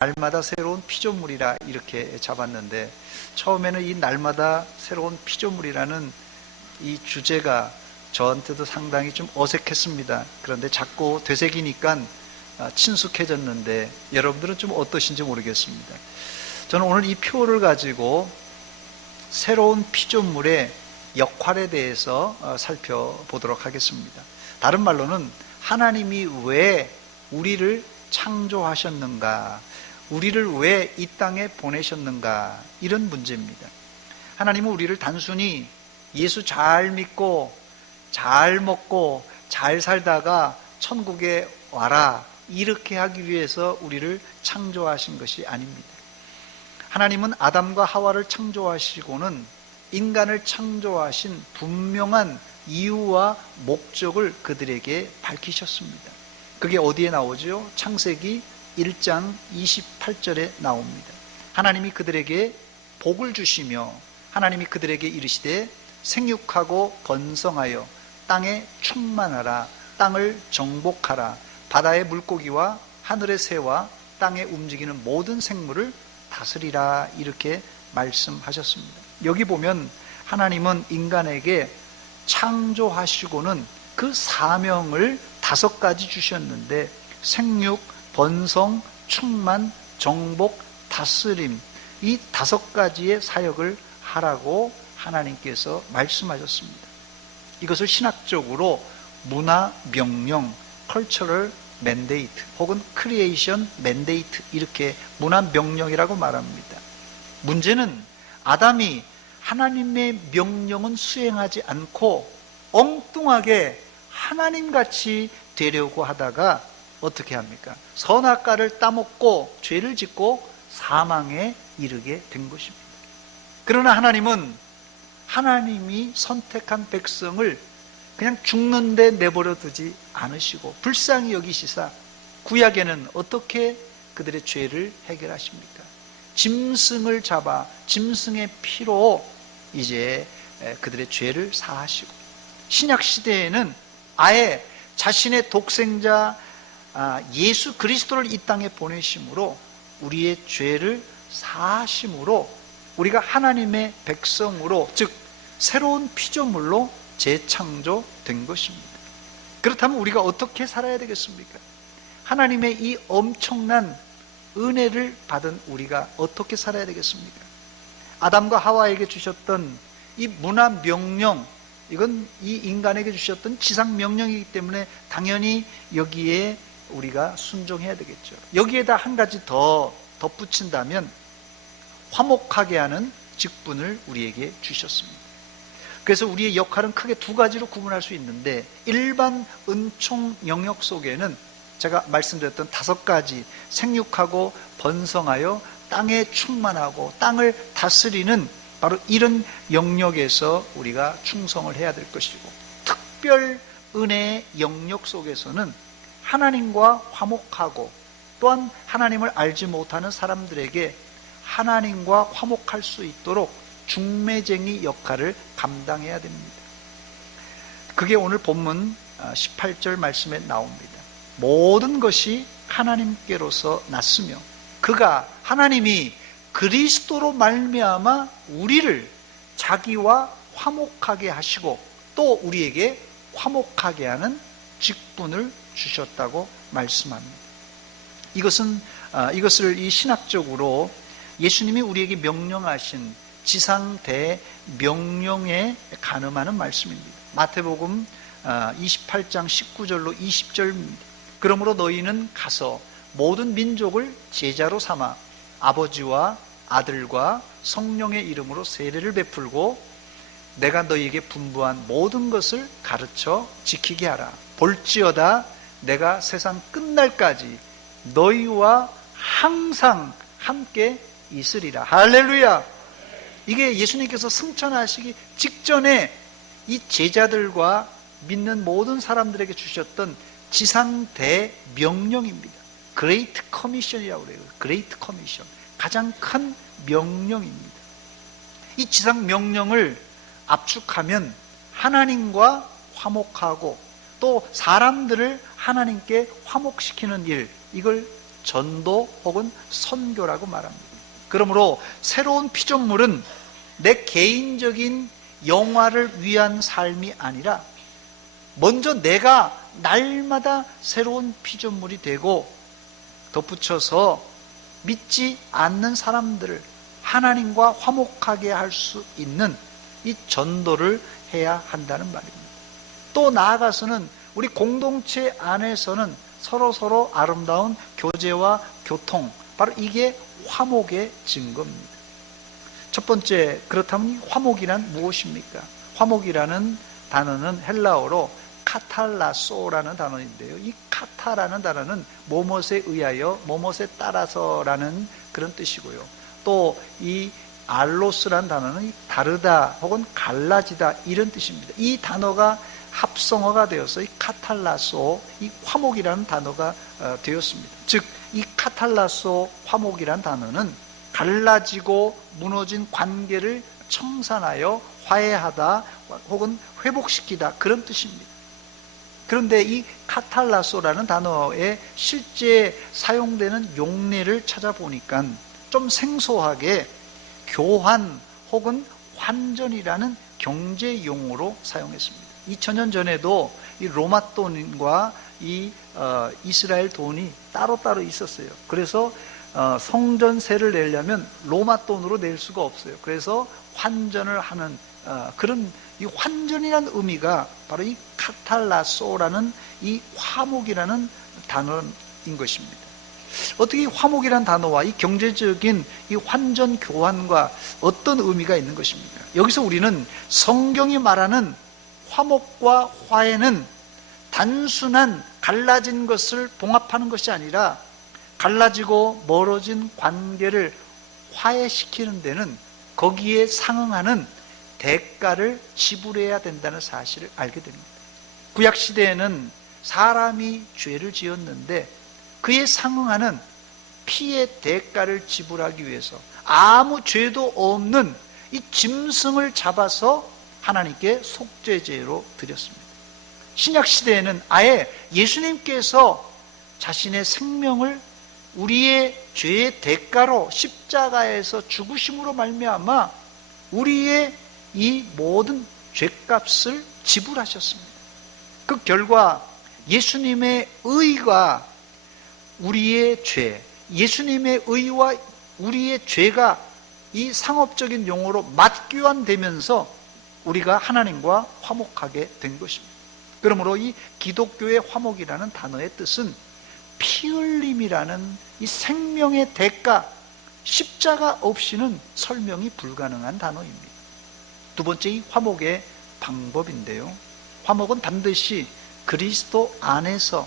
날마다 새로운 피조물이라 이렇게 잡았는데, 처음에는 이 날마다 새로운 피조물이라는 이 주제가 저한테도 상당히 좀 어색했습니다. 그런데 자꾸 되새기니까 친숙해졌는데, 여러분들은 좀 어떠신지 모르겠습니다. 저는 오늘 이 표를 가지고 새로운 피조물의 역할에 대해서 살펴보도록 하겠습니다. 다른 말로는 하나님이 왜 우리를 창조하셨는가, 우리를 왜 이 땅에 보내셨는가, 이런 문제입니다. 하나님은 우리를 단순히 예수 잘 믿고 잘 먹고 잘 살다가 천국에 와라, 이렇게 하기 위해서 우리를 창조하신 것이 아닙니다. 하나님은 아담과 하와를 창조하시고는 인간을 창조하신 분명한 이유와 목적을 그들에게 밝히셨습니다. 그게 어디에 나오죠? 창세기 1장 28절에 나옵니다. 하나님이 그들에게 복을 주시며 하나님이 그들에게 이르시되 생육하고 번성하여 땅에 충만하라, 땅을 정복하라, 바다의 물고기와 하늘의 새와 땅에 움직이는 모든 생물을 다스리라, 이렇게 말씀하셨습니다. 여기 보면 하나님은 인간에게 창조하시고는 그 사명을 5가지 주셨는데, 생육, 번성, 충만, 정복, 다스림, 이 5가지의 사역을 하라고 하나님께서 말씀하셨습니다. 이것을 신학적으로 문화 명령, cultural mandate 혹은 creation mandate, 이렇게 문화 명령이라고 말합니다. 문제는 아담이 하나님의 명령은 수행하지 않고 엉뚱하게 하나님같이 되려고 하다가 어떻게 합니까? 선악과를 따먹고 죄를 짓고 사망에 이르게 된 것입니다. 그러나 하나님은 하나님이 선택한 백성을 그냥 죽는데 내버려 두지 않으시고 불쌍히 여기시사 구약에는 어떻게 그들의 죄를 해결하십니까? 짐승을 잡아 짐승의 피로 이제 그들의 죄를 사하시고, 신약 시대에는 아예 자신의 독생자 예수 그리스도를 이 땅에 보내심으로 우리의 죄를 사하심으로 우리가 하나님의 백성으로, 즉 새로운 피조물로 재창조된 것입니다. 그렇다면 우리가 어떻게 살아야 되겠습니까? 하나님의 이 엄청난 은혜를 받은 우리가 어떻게 살아야 되겠습니까? 아담과 하와에게 주셨던 이 문화 명령, 이건 이 인간에게 주셨던 지상 명령이기 때문에 당연히 여기에 우리가 순종해야 되겠죠. 여기에다 한 가지 더 덧붙인다면 화목하게 하는 직분을 우리에게 주셨습니다. 그래서 우리의 역할은 크게 2가지로 구분할 수 있는데, 일반 은총 영역 속에는 제가 말씀드렸던 5가지, 생육하고 번성하여 땅에 충만하고 땅을 다스리는 바로 이런 영역에서 우리가 충성을 해야 될 것이고, 특별 은혜의 영역 속에서는 하나님과 화목하고 또한 하나님을 알지 못하는 사람들에게 하나님과 화목할 수 있도록 중매쟁이 역할을 감당해야 됩니다. 그게 오늘 본문 18절 말씀에 나옵니다. 모든 것이 하나님께로서 났으며 그가, 하나님이 그리스도로 말미암아 우리를 자기와 화목하게 하시고 또 우리에게 화목하게 하는 직분을 주셨다고 말씀합니다. 이것을 이 신학적으로 예수님이 우리에게 명령하신 지상 대명령에 가늠하는 말씀입니다. 마태복음 28장 19절로 20절입니다. 그러므로 너희는 가서 모든 민족을 제자로 삼아 아버지와 아들과 성령의 이름으로 세례를 베풀고 내가 너희에게 분부한 모든 것을 가르쳐 지키게 하라. 볼지어다 내가 세상 끝날까지 너희와 항상 함께 있으리라. 할렐루야. 이게 예수님께서 승천하시기 직전에 이 제자들과 믿는 모든 사람들에게 주셨던 지상 대명령입니다. Great Commission이라고 그래요. Great Commission. 가장 큰 명령입니다. 이 지상 명령을 압축하면 하나님과 화목하고 또 사람들을 하나님께 화목시키는 일, 이걸 전도 혹은 선교라고 말합니다. 그러므로 새로운 피조물은 내 개인적인 영화를 위한 삶이 아니라 먼저 내가 날마다 새로운 피조물이 되고, 덧붙여서 믿지 않는 사람들을 하나님과 화목하게 할 수 있는 이 전도를 해야 한다는 말입니다. 또 나아가서는 우리 공동체 안에서는 서로 아름다운 교제와 교통, 바로 이게 화목의 증거입니다. 첫 번째, 그렇다면 이 화목이란 무엇입니까? 화목이라는 단어는 헬라어로 카탈라소라는 단어인데요, 이 카타라는 단어는 뭐뭇에 의하여, 뭐뭇에 따라서라는 그런 뜻이고요, 또 이 알로스라는 단어는 다르다 혹은 갈라지다 이런 뜻입니다. 이 단어가 합성어가 되어서 이 카탈라소, 이 화목이라는 단어가 되었습니다. 즉, 이 카탈라소 화목이라는 단어는 갈라지고 무너진 관계를 청산하여 화해하다 혹은 회복시키다, 그런 뜻입니다. 그런데 이 카탈라소라는 단어에 실제 사용되는 용례를 찾아보니까 좀 생소하게 교환 혹은 환전이라는 경제 용어로 사용했습니다. 2000년 전에도 이 로마 돈과 이 이스라엘 돈이 따로따로 있었어요. 그래서 성전세를 내려면 로마 돈으로 낼 수가 없어요. 그래서 환전을 하는 그런 이 환전이라는 의미가 바로 이 카탈라소라는 이 화목이라는 단어인 것입니다. 어떻게 이 화목이라는 단어와 이 경제적인 이 환전 교환과 어떤 의미가 있는 것입니까? 여기서 우리는 성경이 말하는 화목과 화해는 단순한 갈라진 것을 봉합하는 것이 아니라 갈라지고 멀어진 관계를 화해시키는 데는 거기에 상응하는 대가를 지불해야 된다는 사실을 알게 됩니다. 구약시대에는 사람이 죄를 지었는데 그에 상응하는 피의 대가를 지불하기 위해서 아무 죄도 없는 이 짐승을 잡아서 하나님께 속죄제로 드렸습니다. 신약시대에는 아예 예수님께서 자신의 생명을 우리의 죄의 대가로 십자가에서 죽으심으로 말미암아 우리의 이 모든 죄값을 지불하셨습니다. 그 결과 예수님의 의가 우리의 죄, 예수님의 의와 우리의 죄가 이 상업적인 용어로 맞교환되면서 우리가 하나님과 화목하게 된 것입니다. 그러므로 이 기독교의 화목이라는 단어의 뜻은 피 흘림이라는 이 생명의 대가, 십자가 없이는 설명이 불가능한 단어입니다. 두 번째, 이 화목의 방법인데요, 화목은 반드시 그리스도 안에서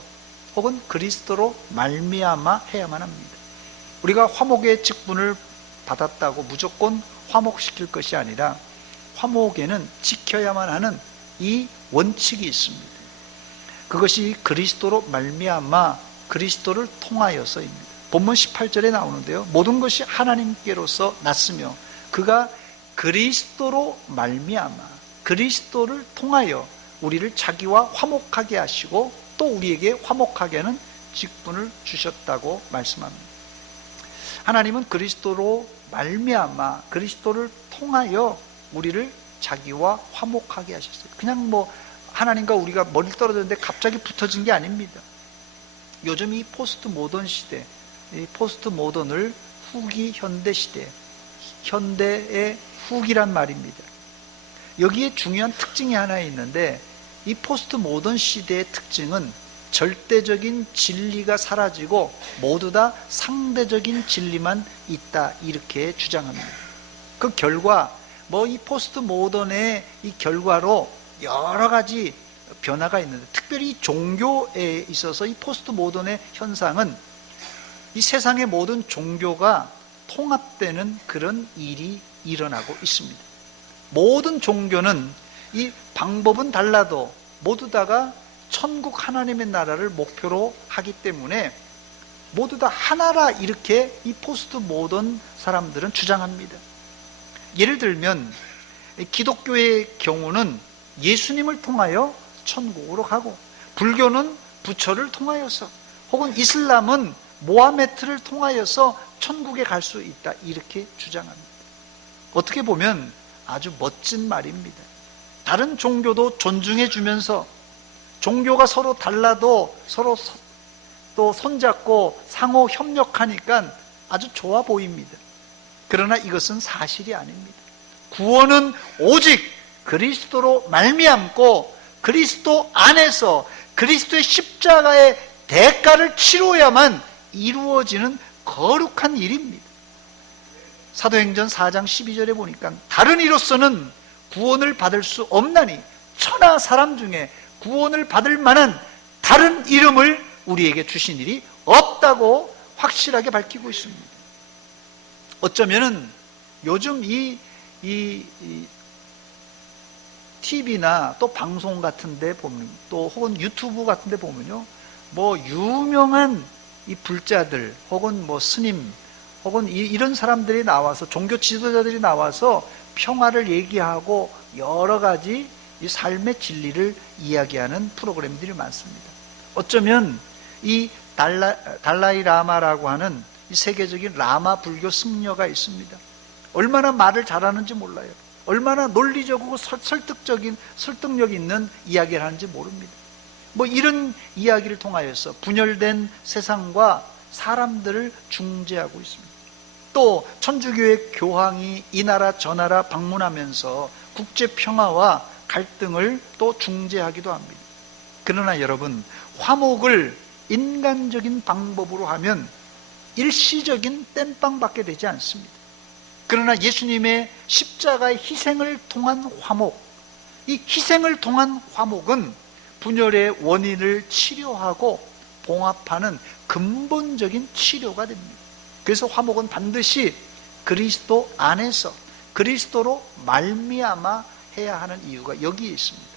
혹은 그리스도로 말미암아 해야만 합니다. 우리가 화목의 직분을 받았다고 무조건 화목시킬 것이 아니라 화목에는 지켜야만 하는 이 원칙이 있습니다. 그것이 그리스도로 말미암아 그리스도를 통하여서입니다. 본문 18절에 나오는데요, 모든 것이 하나님께로서 났으며 그가 그리스도로 말미암아 그리스도를 통하여 우리를 자기와 화목하게 하시고 또 우리에게 화목하게 하는 직분을 주셨다고 말씀합니다. 하나님은 그리스도로 말미암아 그리스도를 통하여 우리를 자기와 화목하게 하셨어요. 그냥 하나님과 우리가 멀리 떨어졌는데 갑자기 붙어진 게 아닙니다. 요즘 이 포스트 모던 시대, 이 포스트 모던을 후기 현대 시대, 현대의 후기란 말입니다. 여기에 중요한 특징이 하나 있는데, 이 포스트 모던 시대의 특징은 절대적인 진리가 사라지고 모두 다 상대적인 진리만 있다, 이렇게 주장합니다. 그 결과 이 포스트 모던의 이 결과로 여러 가지 변화가 있는데, 특별히 이 종교에 있어서 이 포스트 모던의 현상은 이 세상의 모든 종교가 통합되는 그런 일이 일어나고 있습니다. 모든 종교는 이 방법은 달라도 모두 다가 천국 하나님의 나라를 목표로 하기 때문에 모두 다 하나라, 이렇게 이 포스트 모던 사람들은 주장합니다. 예를 들면 기독교의 경우는 예수님을 통하여 천국으로 가고, 불교는 부처를 통하여서, 혹은 이슬람은 모하메트를 통하여서 천국에 갈 수 있다, 이렇게 주장합니다. 어떻게 보면 아주 멋진 말입니다. 다른 종교도 존중해 주면서 종교가 서로 달라도 서로 또 손잡고 상호 협력하니까 아주 좋아 보입니다. 그러나 이것은 사실이 아닙니다. 구원은 오직 그리스도로 말미암고 그리스도 안에서 그리스도의 십자가의 대가를 치러야만 이루어지는 거룩한 일입니다. 사도행전 4장 12절에 보니까 다른 이로서는 구원을 받을 수 없나니 천하 사람 중에 구원을 받을 만한 다른 이름을 우리에게 주신 일이 없다고 확실하게 밝히고 있습니다. 어쩌면은 요즘 이 TV나 또 방송 같은 데 보면, 또 혹은 유튜브 같은 데 보면요, 뭐 유명한 이 불자들 혹은 뭐 스님 혹은 이런 사람들이 나와서, 종교 지도자들이 나와서 평화를 얘기하고 여러 가지 이 삶의 진리를 이야기하는 프로그램들이 많습니다. 어쩌면 이 달라이 라마라고 하는 이 세계적인 라마 불교 승려가 있습니다. 얼마나 말을 잘하는지 몰라요. 얼마나 논리적이고 설득력 있는 이야기를 하는지 모릅니다. 뭐 이런 이야기를 통하여서 분열된 세상과 사람들을 중재하고 있습니다. 또 천주교의 교황이 이 나라 저 나라 방문하면서 국제 평화와 갈등을 또 중재하기도 합니다. 그러나 여러분, 화목을 인간적인 방법으로 하면 일시적인 땜빵밖에 되지 않습니다. 그러나 예수님의 십자가의 희생을 통한 화목, 이 희생을 통한 화목은 분열의 원인을 치료하고 봉합하는 근본적인 치료가 됩니다. 그래서 화목은 반드시 그리스도 안에서 그리스도로 말미암아 해야 하는 이유가 여기에 있습니다.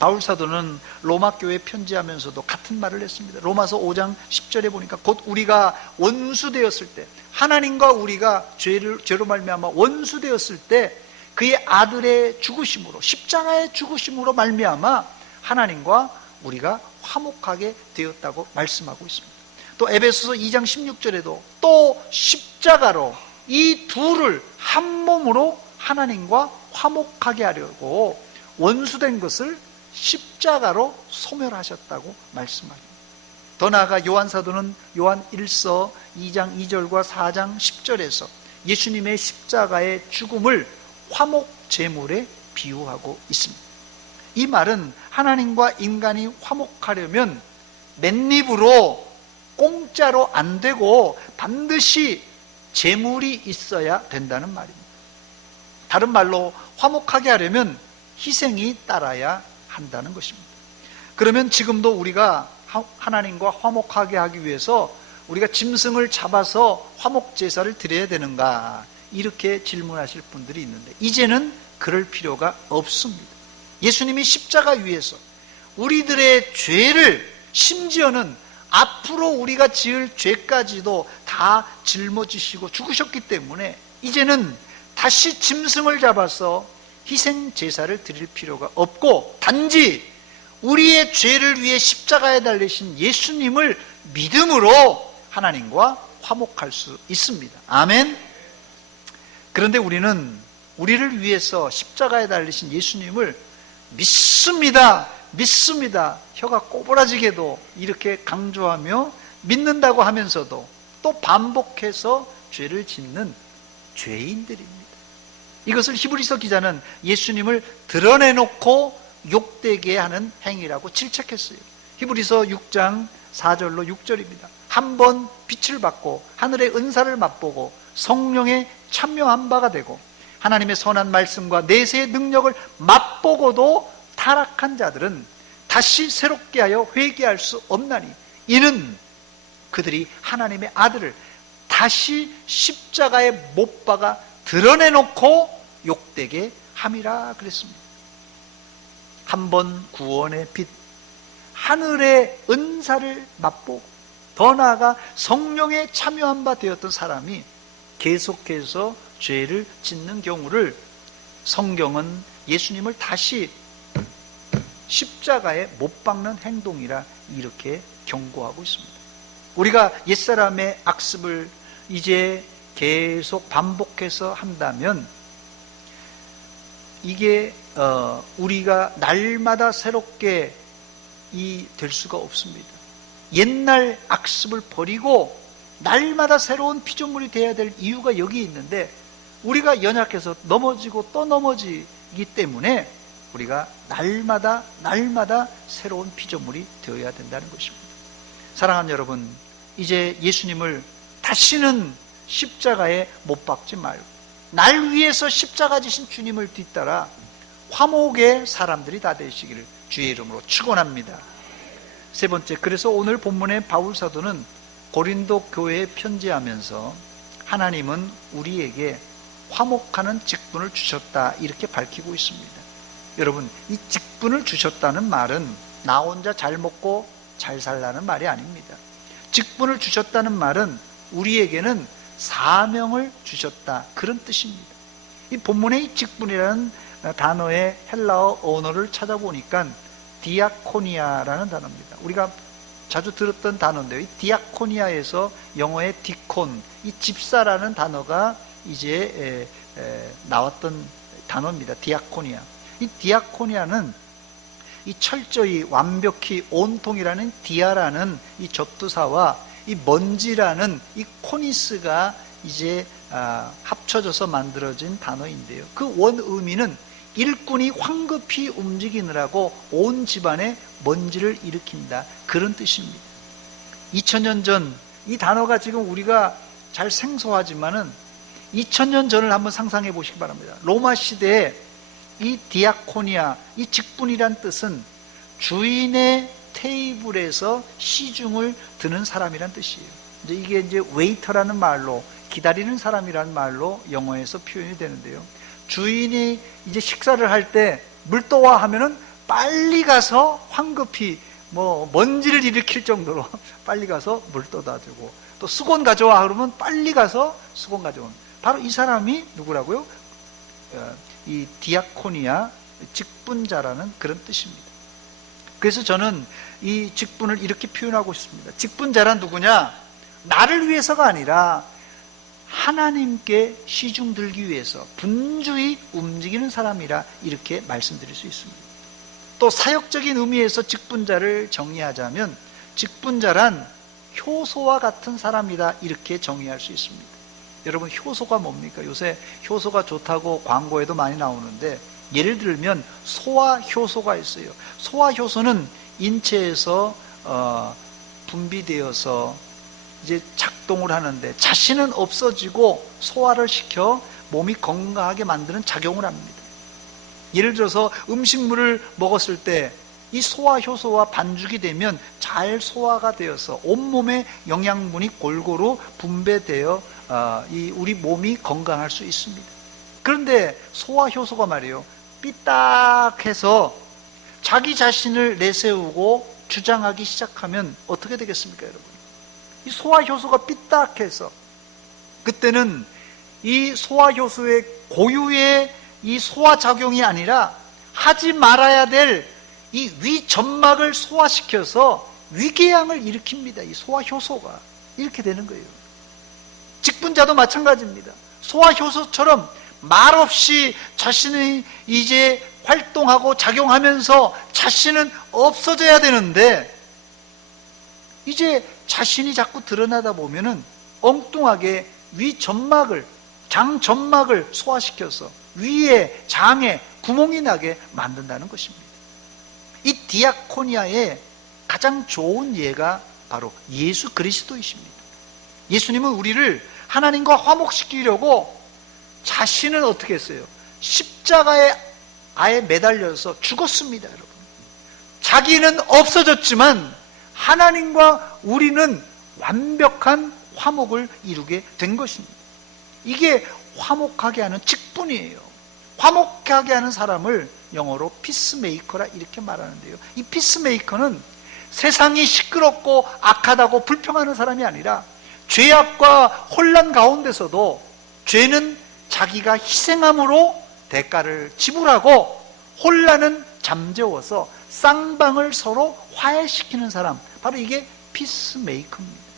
바울 사도는 로마 교회에 편지하면서도 같은 말을 했습니다. 로마서 5장 10절에 보니까 곧 우리가 원수되었을 때, 하나님과 우리가 죄로 말미암아 원수되었을 때 그의 아들의 죽으심으로, 십자가의 죽으심으로 말미암아 하나님과 우리가 화목하게 되었다고 말씀하고 있습니다. 또 에베소서 2장 16절에도 또 십자가로 이 둘을 한 몸으로 하나님과 화목하게 하려고 원수된 것을 십자가로 소멸하셨다고 말씀합니다. 더 나아가 요한 사도는 요한 1서 2장 2절과 4장 10절에서 예수님의 십자가의 죽음을 화목 제물에 비유하고 있습니다. 이 말은 하나님과 인간이 화목하려면 맨입으로 공짜로 안 되고 반드시 제물이 있어야 된다는 말입니다. 다른 말로 화목하게 하려면 희생이 따라야 한다는 것입니다. 그러면 지금도 우리가 하나님과 화목하게 하기 위해서 우리가 짐승을 잡아서 화목 제사를 드려야 되는가, 이렇게 질문하실 분들이 있는데 이제는 그럴 필요가 없습니다. 예수님이 십자가 위에서 우리들의 죄를, 심지어는 앞으로 우리가 지을 죄까지도 다 짊어지시고 죽으셨기 때문에 이제는 다시 짐승을 잡아서 희생 제사를 드릴 필요가 없고 단지 우리의 죄를 위해 십자가에 달리신 예수님을 믿음으로 하나님과 화목할 수 있습니다. 아멘. 그런데 우리는 우리를 위해서 십자가에 달리신 예수님을 믿습니다, 혀가 꼬부라지게도 이렇게 강조하며 믿는다고 하면서도 또 반복해서 죄를 짓는 죄인들입니다. 이것을 히브리서 기자는 예수님을 드러내놓고 욕되게 하는 행위라고 질책했어요. 히브리서 6장 4절로 6절입니다. 한번 빛을 받고 하늘의 은사를 맛보고 성령에 참여한 바가 되고 하나님의 선한 말씀과 내세의 능력을 맛보고도 타락한 자들은 다시 새롭게 하여 회개할 수 없나니 이는 그들이 하나님의 아들을 다시 십자가에 못 박아 드러내놓고 욕되게 함이라 그랬습니다. 한번 구원의 빛, 하늘의 은사를 맛보고 더 나아가 성령에 참여한 바 되었던 사람이 계속해서 죄를 짓는 경우를 성경은 예수님을 다시 십자가에 못 박는 행동이라 이렇게 경고하고 있습니다. 우리가 옛사람의 악습을 이제 계속 반복해서 한다면 이게 우리가 날마다 새롭게 될 수가 없습니다. 옛날 악습을 버리고 날마다 새로운 피조물이 되어야 될 이유가 여기 있는데, 우리가 연약해서 넘어지고 또 넘어지기 때문에 우리가 날마다 새로운 피조물이 되어야 된다는 것입니다. 사랑하는 여러분, 이제 예수님을 다시는 십자가에 못 박지 말고 날 위해서 십자가 지신 주님을 뒤따라 화목의 사람들이 다 되시기를 주의 이름으로 축원합니다. 세 번째, 그래서 오늘 본문의 바울 사도는 고린도 교회에 편지하면서 하나님은 우리에게 화목하는 직분을 주셨다 이렇게 밝히고 있습니다. 여러분, 이 직분을 주셨다는 말은 나 혼자 잘 먹고 잘 살라는 말이 아닙니다. 직분을 주셨다는 말은 우리에게는 사명을 주셨다, 그런 뜻입니다. 이 본문의 이 직분이라는 단어의 헬라어 언어를 찾아보니까 디아코니아라는 단어입니다. 우리가 자주 들었던 단어인데요, 이 디아코니아에서 영어의 디콘, 이 집사라는 단어가 이제 나왔던 단어입니다. 디아코니아. 이 디아코니아는 이 철저히 완벽히 온통이라는 디아라는 이 접두사와 이 먼지라는 이 코니스가 이제 합쳐져서 만들어진 단어인데요, 그 원 의미는 일꾼이 황급히 움직이느라고 온 집안에 먼지를 일으킨다, 그런 뜻입니다. 2000년 전, 이 단어가 지금 우리가 잘 생소하지만은 2000년 전을 한번 상상해 보시기 바랍니다. 로마 시대에 이 디아코니아, 이 직분이란 뜻은 주인의 테이블에서 시중을 드는 사람이란 뜻이에요. 이게 이제 웨이터라는 말로, 기다리는 사람이라는 말로 영어에서 표현이 되는데요, 주인이 이제 식사를 할 때 물 떠와 하면은 빨리 가서 황급히 먼지를 일으킬 정도로 빨리 가서 물 떠다 주고, 또 수건 가져와 그러면 빨리 가서 수건 가져온, 바로 이 사람이 누구라고요? 이 디아코니아, 직분자라는 그런 뜻입니다. 그래서 저는 이 직분을 이렇게 표현하고 싶습니다. 직분자란 누구냐? 나를 위해서가 아니라 하나님께 시중 들기 위해서 분주히 움직이는 사람이라 이렇게 말씀드릴 수 있습니다. 또 사역적인 의미에서 직분자를 정의하자면 직분자란 효소와 같은 사람이다 이렇게 정의할 수 있습니다. 여러분, 효소가 뭡니까? 요새 효소가 좋다고 광고에도 많이 나오는데, 예를 들면 소화효소가 있어요. 소화효소는 인체에서 분비되어서 이제 작동을 하는데 자신은 없어지고 소화를 시켜 몸이 건강하게 만드는 작용을 합니다. 예를 들어서 음식물을 먹었을 때 이 소화효소와 반죽이 되면 잘 소화가 되어서 온몸에 영양분이 골고루 분배되어 우리 몸이 건강할 수 있습니다. 그런데 소화효소가 말이에요, 삐딱해서 자기 자신을 내세우고 주장하기 시작하면 어떻게 되겠습니까, 여러분? 이 소화효소가 삐딱해서, 그때는 이 소화효소의 고유의 이 소화작용이 아니라 하지 말아야 될 이 위점막을 소화시켜서 위궤양을 일으킵니다. 이 소화효소가 이렇게 되는 거예요. 직분자도 마찬가지입니다. 소화효소처럼 말없이 자신이 이제 활동하고 작용하면서 자신은 없어져야 되는데, 이제 자신이 자꾸 드러나다 보면은 엉뚱하게 위점막을, 장점막을 소화시켜서 위에 장에 구멍이 나게 만든다는 것입니다. 이 디아코니아의 가장 좋은 예가 바로 예수 그리스도이십니다. 예수님은 우리를 하나님과 화목시키려고 자신은 어떻게 했어요? 십자가에 아예 매달려서 죽었습니다, 여러분. 자기는 없어졌지만 하나님과 우리는 완벽한 화목을 이루게 된 것입니다. 이게 화목하게 하는 직분이에요. 화목하게 하는 사람을 영어로 피스메이커라 이렇게 말하는데요, 이 피스메이커는 세상이 시끄럽고 악하다고 불평하는 사람이 아니라 죄악과 혼란 가운데서도 죄는 자기가 희생함으로 대가를 지불하고 혼란은 잠재워서 쌍방을 서로 화해시키는 사람, 바로 이게 피스메이커입니다.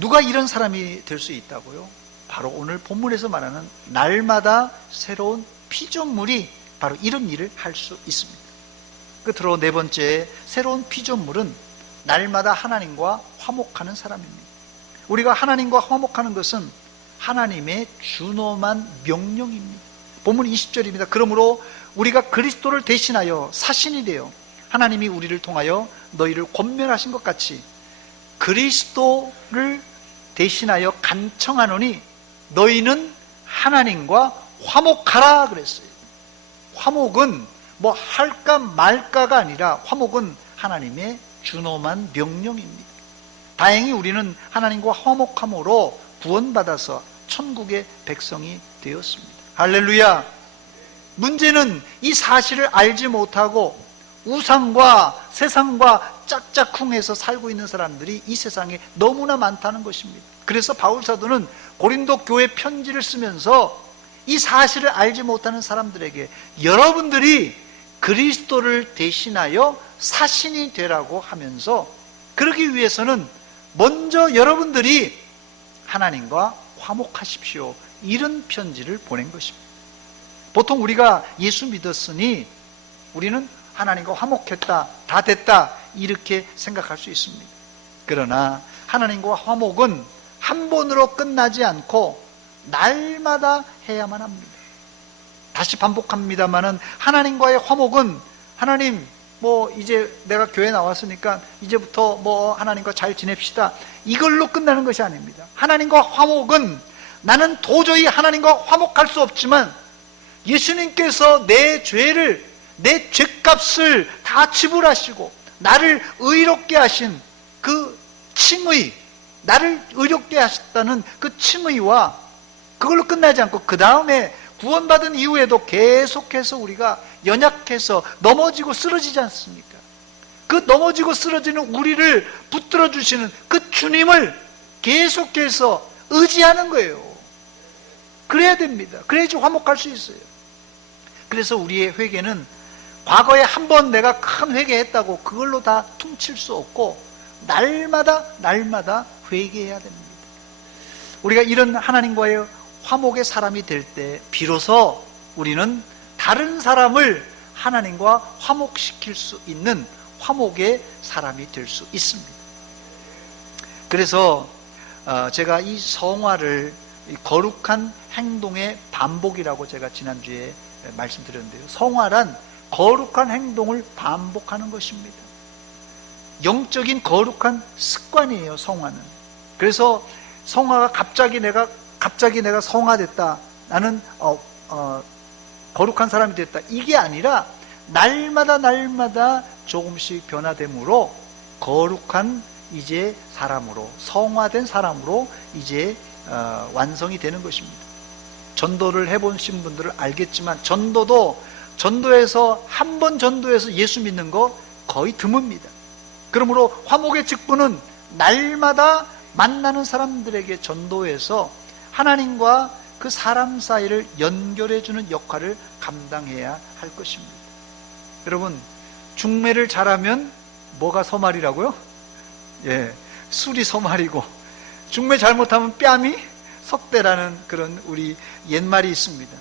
누가 이런 사람이 될 수 있다고요? 바로 오늘 본문에서 말하는 날마다 새로운 피조물이 바로 이런 일을 할 수 있습니다. 끝으로 네 번째, 새로운 피조물은 날마다 하나님과 화목하는 사람입니다. 우리가 하나님과 화목하는 것은 하나님의 준엄한 명령입니다. 본문 20절입니다. 그러므로 우리가 그리스도를 대신하여 사신이 되어 하나님이 우리를 통하여 너희를 권면하신 것 같이 그리스도를 대신하여 간청하노니 너희는 하나님과 화목하라 그랬어요. 화목은 뭐 할까 말까가 아니라 화목은 하나님의 준엄한 명령입니다. 다행히 우리는 하나님과 화목함으로 구원받아서 천국의 백성이 되었습니다. 할렐루야. 문제는 이 사실을 알지 못하고 우상과 세상과 짝짝꿍해서 살고 있는 사람들이 이 세상에 너무나 많다는 것입니다. 그래서 바울사도는 고린도 교회 편지를 쓰면서 이 사실을 알지 못하는 사람들에게 여러분들이 그리스도를 대신하여 사신이 되라고 하면서 그러기 위해서는 먼저 여러분들이 하나님과 화목하십시오, 이런 편지를 보낸 것입니다. 보통 우리가 예수 믿었으니 우리는 하나님과 화목했다, 다 됐다, 이렇게 생각할 수 있습니다. 그러나 하나님과 화목은 한 번으로 끝나지 않고 날마다 해야만 합니다. 다시 반복합니다마는 하나님과의 화목은 하나님 이제 내가 교회 나왔으니까 이제부터 하나님과 잘 지냅시다, 이걸로 끝나는 것이 아닙니다. 하나님과 화목은 나는 도저히 하나님과 화목할 수 없지만 예수님께서 내 죄를, 내 죄값을 다 지불하시고 나를 의롭게 하신 그 칭의, 나를 의롭게 하셨다는 그 칭의와 그걸로 끝나지 않고 그 다음에 구원받은 이후에도 계속해서 우리가 연약해서 넘어지고 쓰러지지 않습니까? 그 넘어지고 쓰러지는 우리를 붙들어 주시는 그 주님을 계속해서 의지하는 거예요. 그래야 됩니다. 그래야지 화목할 수 있어요. 그래서 우리의 회개는 과거에 한 번 내가 큰 회개했다고 그걸로 다 퉁칠 수 없고 날마다 회개해야 됩니다. 우리가 이런 하나님과의 화목의 사람이 될 때 비로소 우리는 다른 사람을 하나님과 화목시킬 수 있는 화목의 사람이 될 수 있습니다. 그래서 제가 이 성화를 거룩한 행동의 반복이라고 제가 지난주에 말씀드렸는데요, 성화란 거룩한 행동을 반복하는 것입니다. 영적인 거룩한 습관이에요, 성화는. 그래서 성화가 갑자기 내가 성화됐다, 나는 거룩한 사람이 됐다, 이게 아니라 날마다 조금씩 변화됨으로 거룩한 이제 사람으로, 성화된 사람으로 이제 완성이 되는 것입니다. 전도를 해보신 분들은 알겠지만 전도에서 한 번 전도해서 예수 믿는 거 거의 드뭅니다. 그러므로 화목의 직분은 날마다 만나는 사람들에게 전도해서 하나님과 그 사람 사이를 연결해주는 역할을 감당해야 할 것입니다. 여러분, 중매를 잘하면 뭐가 서말이라고요? 예, 술이 서말이고, 중매 잘못하면 뺨이 석대라는 그런 우리 옛말이 있습니다.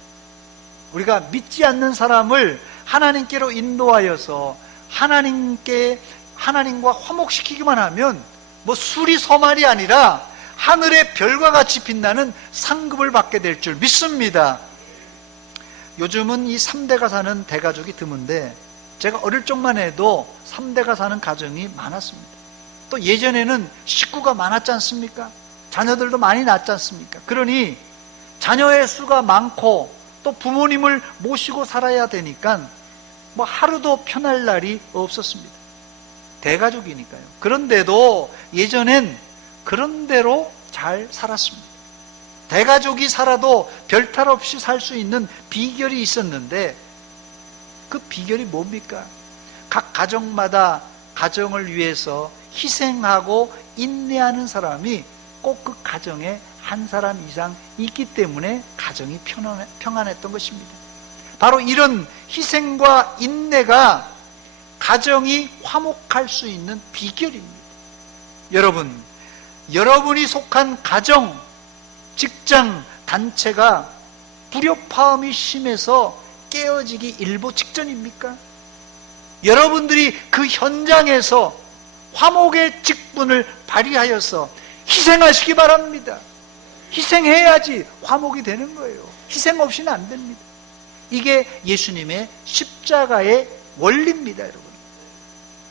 우리가 믿지 않는 사람을 하나님께로 인도하여서 하나님과 화목시키기만 하면 술이 서말이 아니라 하늘의 별과 같이 빛나는 상급을 받게 될 줄 믿습니다. 요즘은 이 3대가 사는 대가족이 드문데 제가 어릴 적만 해도 3대가 사는 가정이 많았습니다. 또 예전에는 식구가 많았지 않습니까? 자녀들도 많이 낳지 않습니까? 그러니 자녀의 수가 많고 또 부모님을 모시고 살아야 되니까 하루도 편할 날이 없었습니다. 대가족이니까요. 그런데도 예전엔 그런 대로 잘 살았습니다. 대가족이 살아도 별탈 없이 살 수 있는 비결이 있었는데 그 비결이 뭡니까? 각 가정마다 가정을 위해서 희생하고 인내하는 사람이 꼭 그 가정에 한 사람 이상 있기 때문에 가정이 평안했던 것입니다. 바로 이런 희생과 인내가 가정이 화목할 수 있는 비결입니다. 여러분, 여러분이 속한 가정, 직장, 단체가 불협화음이 심해서 깨어지기 일보 직전입니까? 여러분들이 그 현장에서 화목의 직분을 발휘하여서 희생하시기 바랍니다. 희생해야지 화목이 되는 거예요. 희생 없이는 안 됩니다. 이게 예수님의 십자가의 원리입니다, 여러분.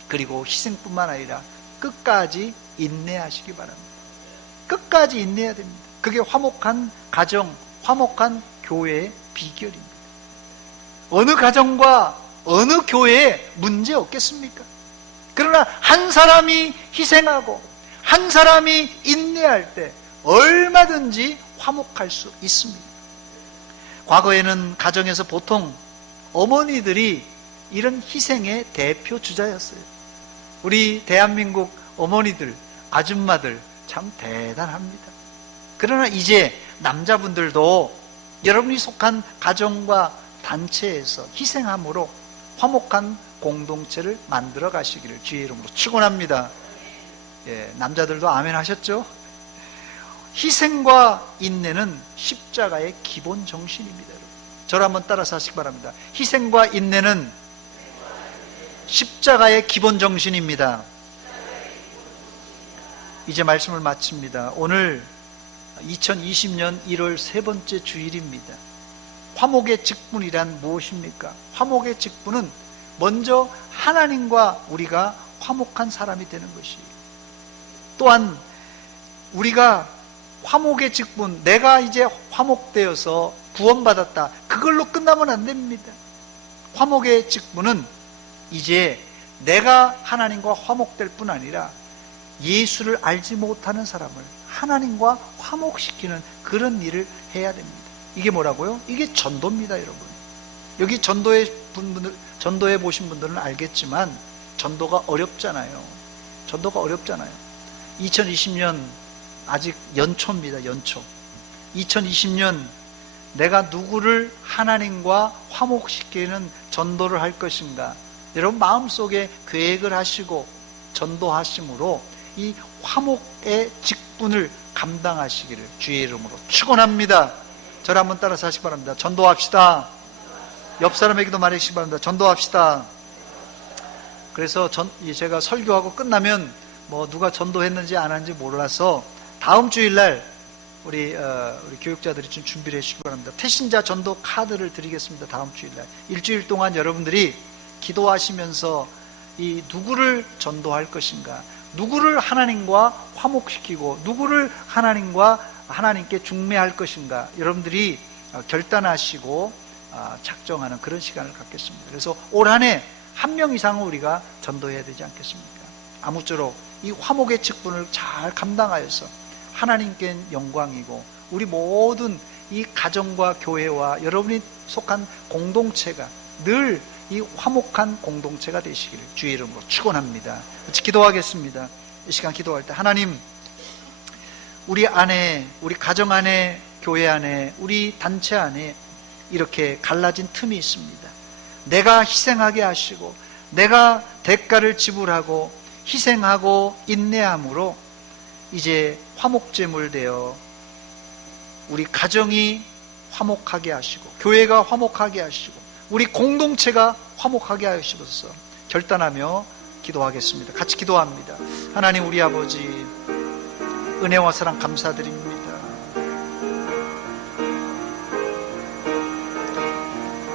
그리고 희생뿐만 아니라 끝까지 인내하시기 바랍니다. 끝까지 인내해야 됩니다. 그게 화목한 가정, 화목한 교회의 비결입니다. 어느 가정과 어느 교회에 문제 없겠습니까? 그러나 한 사람이 희생하고 한 사람이 인내할 때 얼마든지 화목할 수 있습니다. 과거에는 가정에서 보통 어머니들이 이런 희생의 대표 주자였어요. 우리 대한민국 어머니들, 아줌마들 참 대단합니다. 그러나 이제 남자분들도 여러분이 속한 가정과 단체에서 희생함으로 화목한 공동체를 만들어 가시기를 주의 이름으로 축원합니다. 예, 남자들도 아멘 하셨죠? 희생과 인내는 십자가의 기본 정신입니다. 여러분. 저를 한번 따라서 하시기 바랍니다. 희생과 인내는 십자가의 기본 정신입니다. 이제 말씀을 마칩니다. 오늘 2020년 1월 세 번째 주일입니다. 화목의 직분이란 무엇입니까? 화목의 직분은 먼저 하나님과 우리가 화목한 사람이 되는 것이에요. 또한 우리가 화목의 직분, 내가 이제 화목되어서 구원받았다, 그걸로 끝나면 안 됩니다. 화목의 직분은 이제 내가 하나님과 화목될 뿐 아니라 예수를 알지 못하는 사람을 하나님과 화목시키는 그런 일을 해야 됩니다. 이게 뭐라고요? 이게 전도입니다, 여러분. 여기 전도해 보신 분들은 알겠지만 전도가 어렵잖아요. 전도가 어렵잖아요. 2020년 아직 연초입니다. 연초. 2020년 내가 누구를 하나님과 화목시키는 전도를 할 것인가, 여러분 마음속에 계획을 하시고 전도하심으로 이 화목의 직분을 감당하시기를 주의 이름으로 축원합니다. 저를 한번 따라서 하시기 바랍니다. 전도합시다. 옆 사람에게도 말하시기 바랍니다. 전도합시다. 그래서 제가 설교하고 끝나면 뭐 누가 전도했는지 안 했는지 몰라서 다음 주일날 우리 교육자들이 좀 준비를 해주시기 바랍니다. 태신자 전도 카드를 드리겠습니다. 다음 주일날 일주일 동안 여러분들이 기도하시면서 이 누구를 전도할 것인가, 누구를 하나님과 화목시키고 누구를 하나님께 중매할 것인가, 여러분들이 결단하시고 작정하는 그런 시간을 갖겠습니다. 그래서 올 한 해 한 명 이상은 우리가 전도해야 되지 않겠습니까? 아무쪼록 이 화목의 직분을 잘 감당하여서 하나님께 영광이고 우리 모든 이 가정과 교회와 여러분이 속한 공동체가 늘 이 화목한 공동체가 되시기를 주의 이름으로 축원합니다. 같이 기도하겠습니다. 이 시간 기도할 때 하나님, 우리 안에, 우리 가정 안에, 교회 안에, 우리 단체 안에 이렇게 갈라진 틈이 있습니다. 내가 희생하게 하시고 내가 대가를 지불하고 희생하고 인내함으로 이제 화목제물 되어 우리 가정이 화목하게 하시고 교회가 화목하게 하시고 우리 공동체가 화목하게 하시옵소서 결단하며 기도하겠습니다. 같이 기도합니다. 하나님, 우리 아버지 은혜와 사랑 감사드립니다.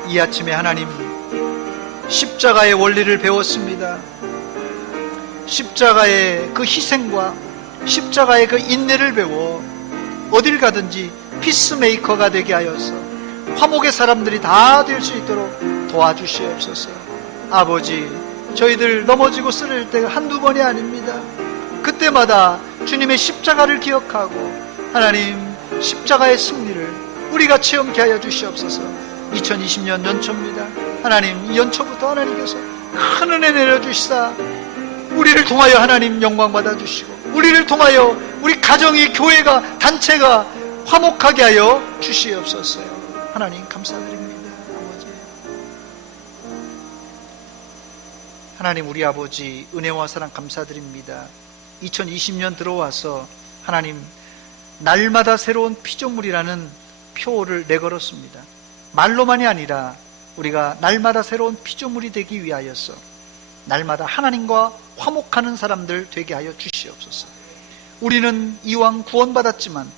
이 아침에 하나님 십자가의 원리를 배웠습니다. 십자가의 그 희생과 십자가의 그 인내를 배워 어딜 가든지 피스메이커가 되게 하여서 화목의 사람들이 다 될 수 있도록 도와주시옵소서. 아버지, 저희들 넘어지고 쓰러질 때가 한두 번이 아닙니다. 그때마다 주님의 십자가를 기억하고 하나님 십자가의 승리를 우리가 체험케 하여 주시옵소서. 2020년 연초입니다. 하나님, 이 연초부터 하나님께서 큰 은혜 내려주시사 우리를 통하여 하나님 영광 받아주시고 우리를 통하여 우리 가정이, 교회가, 단체가 화목하게 하여 주시옵소서. 하나님 감사드립니다. 아버지, 하나님, 우리 아버지 은혜와 사랑 감사드립니다. 2020년 들어와서 하나님, 날마다 새로운 피조물이라는 표를 내걸었습니다. 말로만이 아니라 우리가 날마다 새로운 피조물이 되기 위하여서 날마다 하나님과 화목하는 사람들 되게 하여 주시옵소서. 우리는 이왕 구원받았지만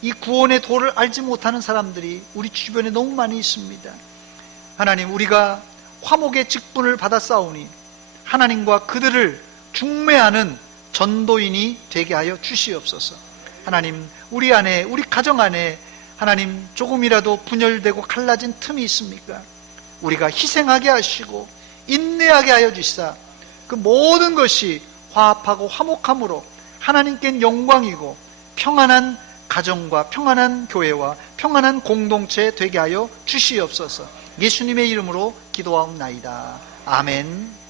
이 구원의 도를 알지 못하는 사람들이 우리 주변에 너무 많이 있습니다. 하나님, 우리가 화목의 직분을 받았사오니 하나님과 그들을 중매하는 전도인이 되게 하여 주시옵소서. 하나님, 우리 안에, 우리 가정 안에 하나님 조금이라도 분열되고 갈라진 틈이 있습니까? 우리가 희생하게 하시고 인내하게 하여 주시사 그 모든 것이 화합하고 화목함으로 하나님께 영광이고 평안한 가정과 평안한 교회와 평안한 공동체 되게 하여 주시옵소서. 예수님의 이름으로 기도하옵나이다. 아멘.